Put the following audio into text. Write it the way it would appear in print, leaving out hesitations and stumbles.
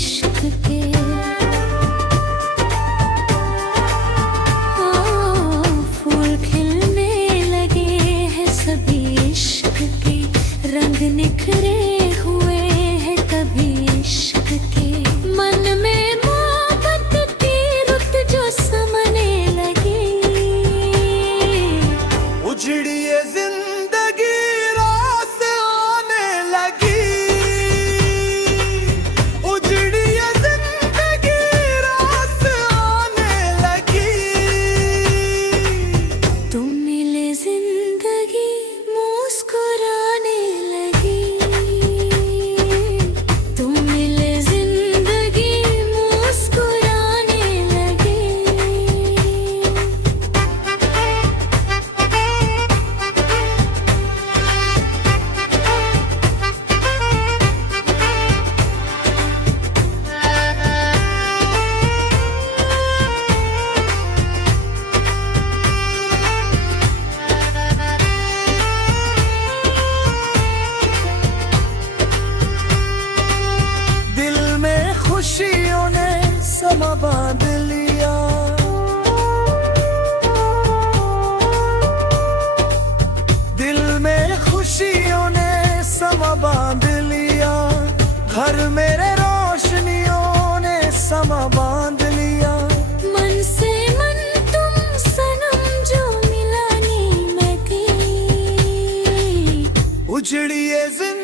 इश्क के फूल खिलने लगे हैं सभी इश्क के, रंग निखरे हुए हैं तभी इश्क के। मन में मोहब्बत की रुत जो समने लगी, उजड़ी ये जिंदगी रास आने लगी, उजड़ी ये जिंदगी रास आने लगी। तुम मिले जिंदगी मुस्कुराने लगी, तुम मिले जिंदगी मुस्कुराने लगी। दिल में खुशियों ने समा बांध लिया, दिल में खुशियों ने समा बांध लिया, घर मेरे रोशनियों ने समा बांध लिया। मन से मन तुम सनम जो मिलानी मैं थी, उजड़ी ये जिंदगी